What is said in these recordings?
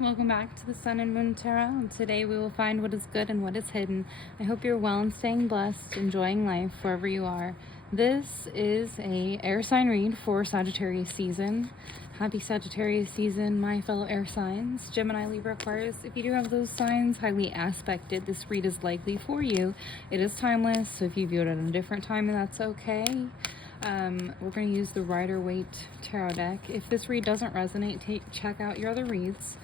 Welcome back to the Sun and Moon Tarot, and today we will find what is good and what is hidden. I hope you're well and staying blessed, enjoying life wherever you are. This is a air sign read for Sagittarius season. Happy Sagittarius season, my fellow air signs. Gemini, Libra, Aquarius, if you do have those signs highly aspected, this read is likely for you. It is timeless, so if you view it at a different time, that's okay. We're going to use the Rider-Waite Tarot deck. If this read doesn't resonate, check out your other reads.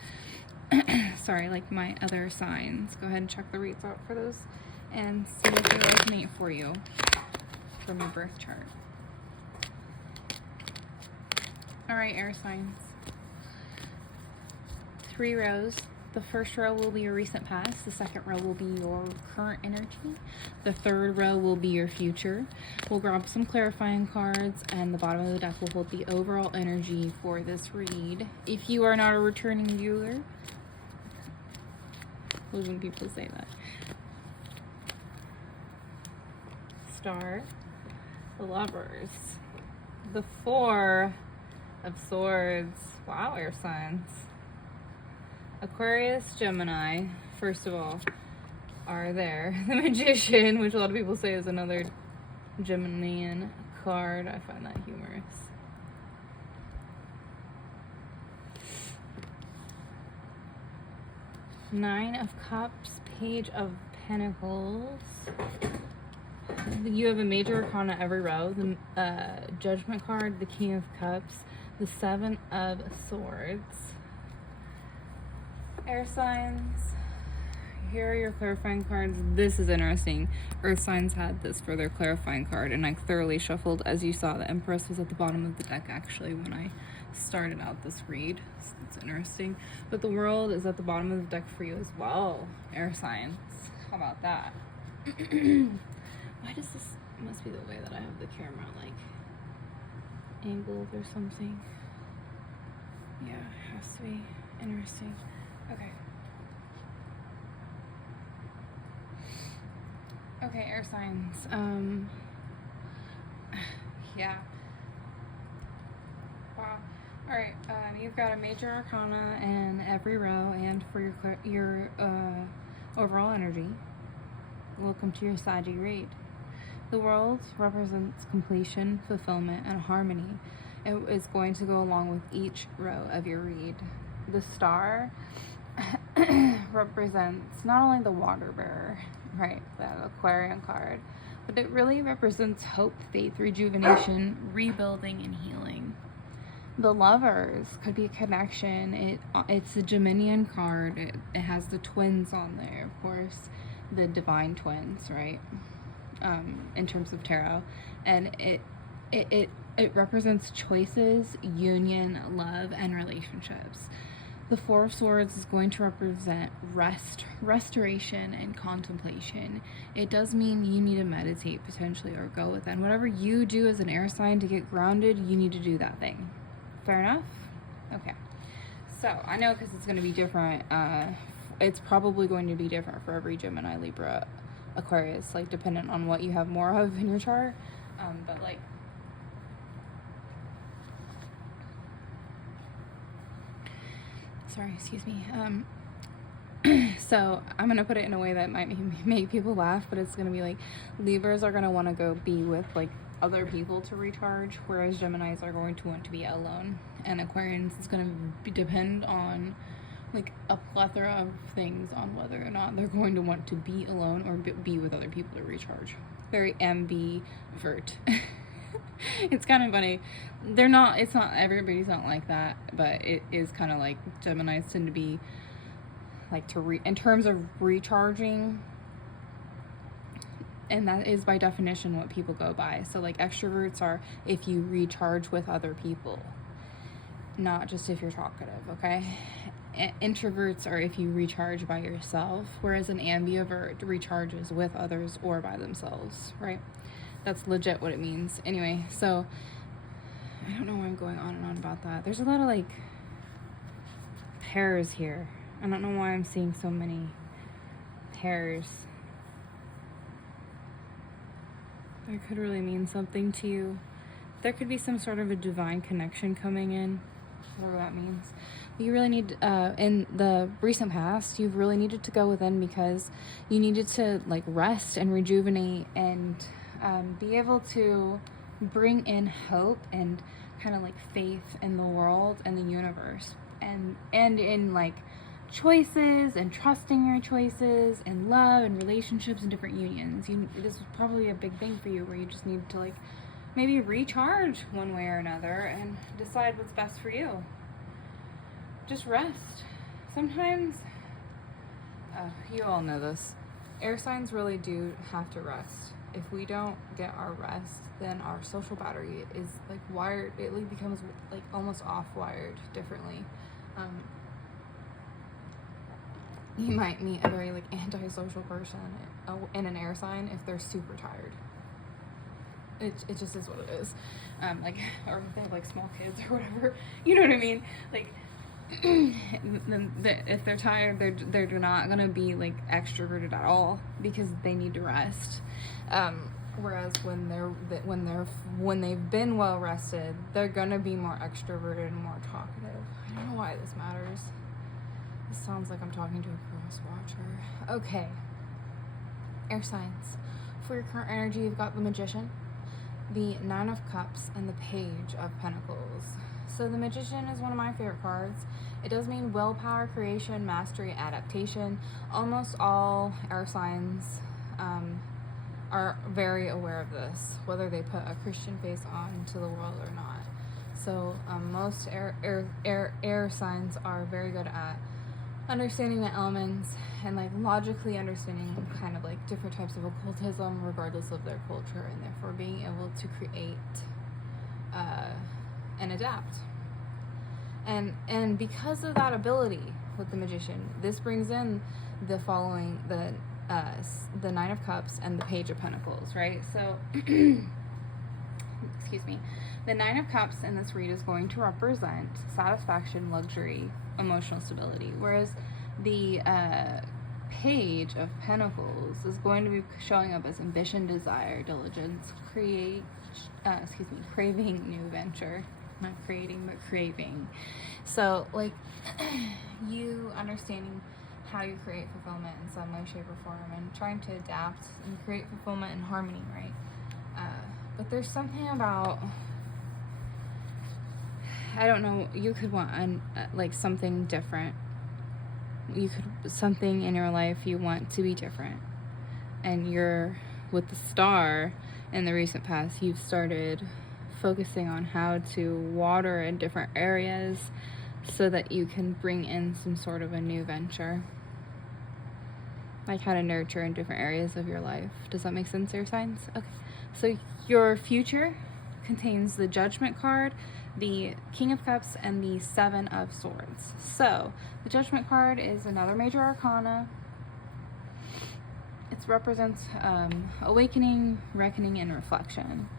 Sorry, like my other signs. Go ahead and check the reads out for those and see if they resonate for you from your birth chart. Alright, air signs. 3 rows. The first row will be your recent past. The second row will be your current energy. The third row will be your future. We'll grab some clarifying cards, and the bottom of the deck will hold the overall energy for this read. If you are not a returning viewer, love when people say that. Star, the Lovers, the 4 of Swords. Wow, air signs. Aquarius, Gemini, first of all, are there. The Magician, which a lot of people say is another Geminian card. I find that humorous. Nine of Cups, Page of Pentacles. You have a major arcana every row. The Judgment card, the King of Cups, the 7 of Swords. Air signs. Here are your clarifying cards. This is interesting. Earth signs had this for their clarifying card, and I thoroughly shuffled. As you saw, the Empress was at the bottom of the deck actually when I started out this read. So it's interesting. But the World is at the bottom of the deck for you as well. Air signs. How about that? Why does this... must be the way that I have the camera, like, angled or something. Yeah, it has to be interesting. Okay. Okay, air signs. Yeah. Wow. Alright, you've got a major arcana in every row, and for your overall energy. Welcome to your Saggy read. The World represents completion, fulfillment, and harmony. It is going to go along with each row of your read. The Star represents not only the water bearer, right, that Aquarian card, but it really represents hope, faith, rejuvenation, rebuilding, and healing. The Lovers could be a connection. It's a Geminian card. It has the twins on there, of course, the divine twins, right? In terms of tarot, and it represents choices, union, love, and relationships. The 4 of Swords is going to represent restoration, and contemplation. It does mean you need to meditate potentially, or go within. Whatever you do as an air sign to get grounded, you need to do that thing. Fair enough? Okay. So, I know because it's going to be different. It's probably going to be different for every Gemini, Libra, Aquarius, like dependent on what you have more of in your chart. But like, sorry, excuse me. So I'm gonna put it in a way that might make people laugh, but it's gonna be like, Libras are gonna want to go be with like other people to recharge, whereas Geminis are going to want to be alone, and Aquarians is gonna depend on like a plethora of things on whether or not they're going to want to be alone or be with other people to recharge. Very ambivert. It's kind of funny. Everybody's not like that, but it is kind of like Geminis tend to be like in terms of recharging, and that is by definition what people go by. So like extroverts are if you recharge with other people, not just if you're talkative, okay? Introverts are if you recharge by yourself, whereas an ambivert recharges with others or by themselves, right? That's legit what it means. Anyway, so I don't know why I'm going on and on about that. There's a lot of like pairs here. I don't know why I'm seeing so many pairs. That could really mean something to you. There could be some sort of a divine connection coming in, whatever that means. You really need, in the recent past, you've really needed to go within because you needed to like rest and rejuvenate and be able to bring in hope and kind of like faith in the world and the universe, and in like choices and trusting your choices and love and relationships and different unions. This was probably a big thing for you where you just need to like maybe recharge one way or another and decide what's best for you. Just rest. Sometimes, you all know this, air signs really do have to rest. If we don't get our rest, then our social battery is like wired, it like becomes like almost off-wired differently. You might meet a very like antisocial person in an air sign if they're super tired. It just is what it is. Like, or if they have like small kids or whatever, you know what I mean? Like, if they're tired, they're not gonna be like extroverted at all because they need to rest. Whereas when they've been well rested, they're gonna be more extroverted and more talkative. I don't know why this matters. This sounds like I'm talking to a cross watcher. Okay. Air signs. For your current energy, you've got the Magician, the Nine of Cups, and the Page of Pentacles. So the Magician is one of my favorite cards. It does mean willpower, creation, mastery, adaptation. Almost all air signs are very aware of this, whether they put a Christian face on to the world or not. So most air signs are very good at understanding the elements and like logically understanding kind of like different types of occultism regardless of their culture, and therefore being able to create and adapt. And because of that ability with the Magician, this brings in the following, the Nine of Cups and the Page of Pentacles, right? So excuse me, the Nine of Cups in this read is going to represent satisfaction, luxury, emotional stability, whereas the Page of Pentacles is going to be showing up as ambition, desire, diligence, craving new venture. Not creating, but craving. So, like, you understanding how you create fulfillment in some way, shape, or form, and trying to adapt and create fulfillment and harmony, right? But there's something about, I don't know, you could want like something different. Something in your life you want to be different. And you're, with the Star in the recent past, you've started focusing on how to water in different areas so that you can bring in some sort of a new venture. Like how to nurture in different areas of your life. Does that make sense, air signs? Okay. So your future contains the Judgment card, the King of Cups, and the Seven of Swords. So the Judgment card is another major arcana. It represents awakening, reckoning, and reflection.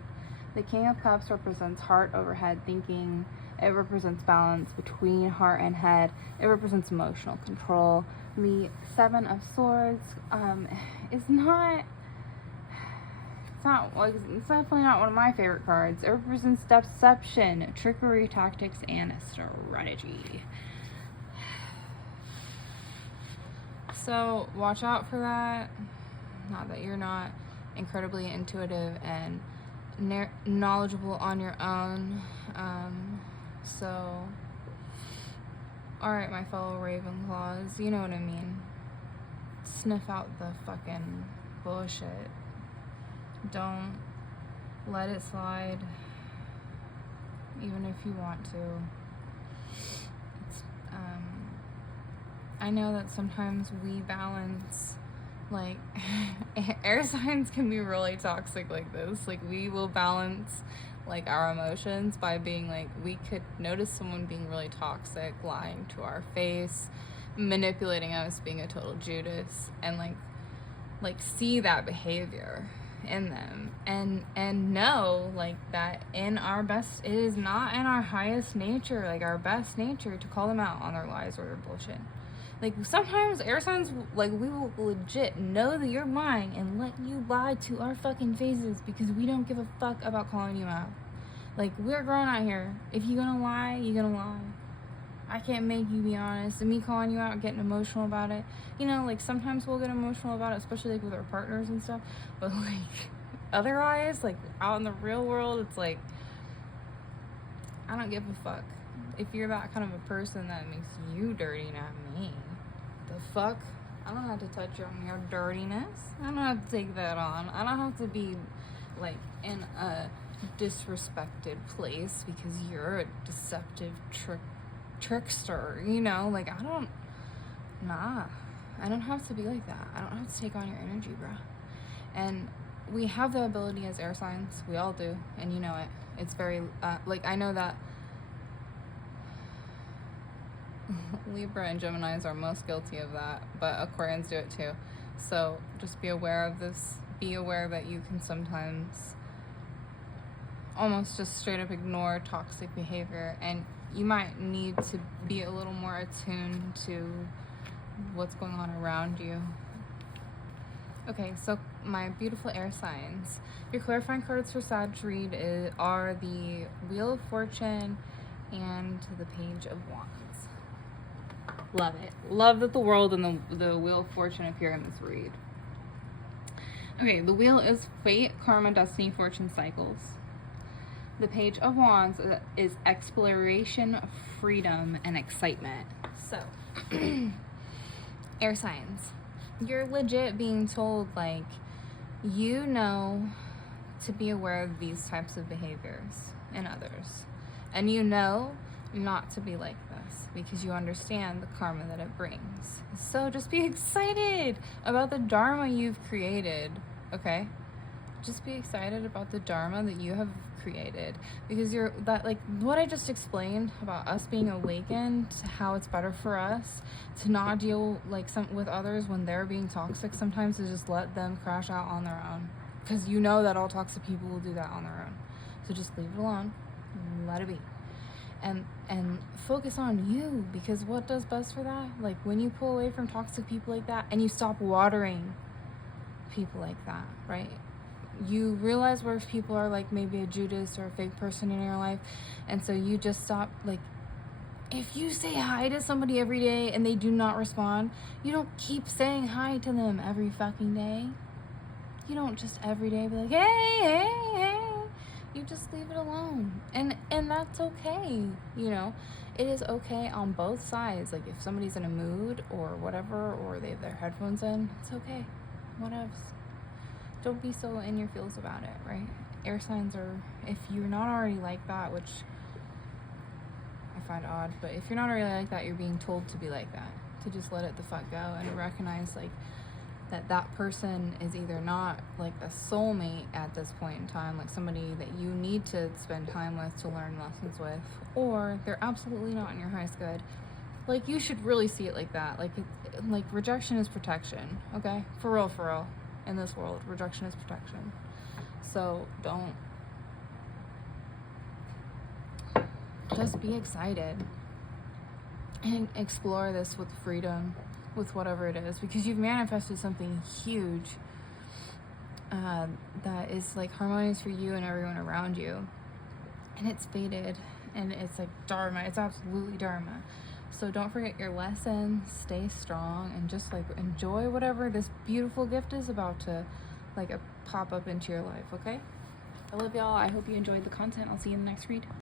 The King of Cups represents heart over head thinking. It represents balance between heart and head. It represents emotional control. The Seven of Swords is not. It's definitely not one of my favorite cards. It represents deception, trickery, tactics, and strategy. So watch out for that. Not that you're not incredibly intuitive and knowledgeable on your own. So, alright, my fellow Ravenclaws, you know what I mean. Sniff out the fucking bullshit. Don't let it slide, even if you want to. It's, I know that sometimes we balance, like, air signs can be really toxic like this. Like, we will balance, like, our emotions by being, like, we could notice someone being really toxic, lying to our face, manipulating us, being a total Judas, and, like see that behavior in them and know, like, that in our best, it is not in our highest nature, like, our best nature to call them out on their lies or their bullshit. Like, sometimes air signs, like, we will legit know that you're lying and let you lie to our fucking faces because we don't give a fuck about calling you out. Like, we're grown out here. If you're gonna lie, you're gonna lie. I can't make you be honest. And me calling you out and getting emotional about it. You know, like sometimes we'll get emotional about it, especially like with our partners and stuff. But like otherwise, like out in the real world, it's like, I don't give a fuck. If you're that kind of a person, that makes you dirty, not me. The fuck? I don't have to touch on your dirtiness. I don't have to take that on. I don't have to be like in a disrespected place because you're a deceptive trickster, you know? Like, I don't have to be like that. I don't have to take on your energy, bro. And we have the ability as air signs. We all do. And you know it. It's very, like, I know that Libra and Geminis are most guilty of that, but Aquarians do it too. So just be aware of this. Be aware that you can sometimes almost just straight up ignore toxic behavior, and you might need to be a little more attuned to what's going on around you. Okay, so my beautiful air signs. Your clarifying cards for Sag read are the Wheel of Fortune and the Page of Wands. Love it. Love that the world and the Wheel of Fortune appear in this read. Okay, the wheel is fate, karma, destiny, fortune, cycles. The Page of Wands is exploration, freedom, and excitement. So, air signs. You're legit being told, like, you know to be aware of these types of behaviors in others. And you know not to be like this because you understand the karma that it brings. So just be excited about the dharma you've created, okay? Just be excited about the dharma that you have created, because you're that, like what I just explained about us being awakened to how it's better for us to not deal like with others when they're being toxic sometimes, to just let them crash out on their own, because you know that all toxic people will do that on their own. So just leave it alone, let it be, and focus on you, because what does best for that? Like when you pull away from toxic people like that and you stop watering people like that, right? You realize where people are like maybe a Judas or a fake person in your life, and so you just stop. Like if you say hi to somebody every day and they do not respond, you don't keep saying hi to them every fucking day. You don't just every day be like, hey, hey, hey. You just leave it alone, and that's okay. You know, it is okay on both sides. Like if somebody's in a mood or whatever, or they have their headphones in, it's okay. Whatevs. Don't be so in your feels about it, right? Air signs are, if you're not already like that, which I find odd, but if you're not already like that, you're being told to be like that, to just let it the fuck go and recognize like that person is either not like a soulmate at this point in time, like somebody that you need to spend time with to learn lessons with, or they're absolutely not in your highest good. Like you should really see it like that. Like like rejection is protection, okay? For real. In this world, rejection is protection. So don't, just be excited and explore this with freedom, with whatever it is, because you've manifested something huge that is like harmonious for you and everyone around you, and it's fated, and it's like dharma. It's absolutely dharma. So don't forget your lessons, stay strong, and just like enjoy whatever this beautiful gift is about to like pop up into your life, okay? I love y'all. I hope you enjoyed the content. I'll see you in the next read.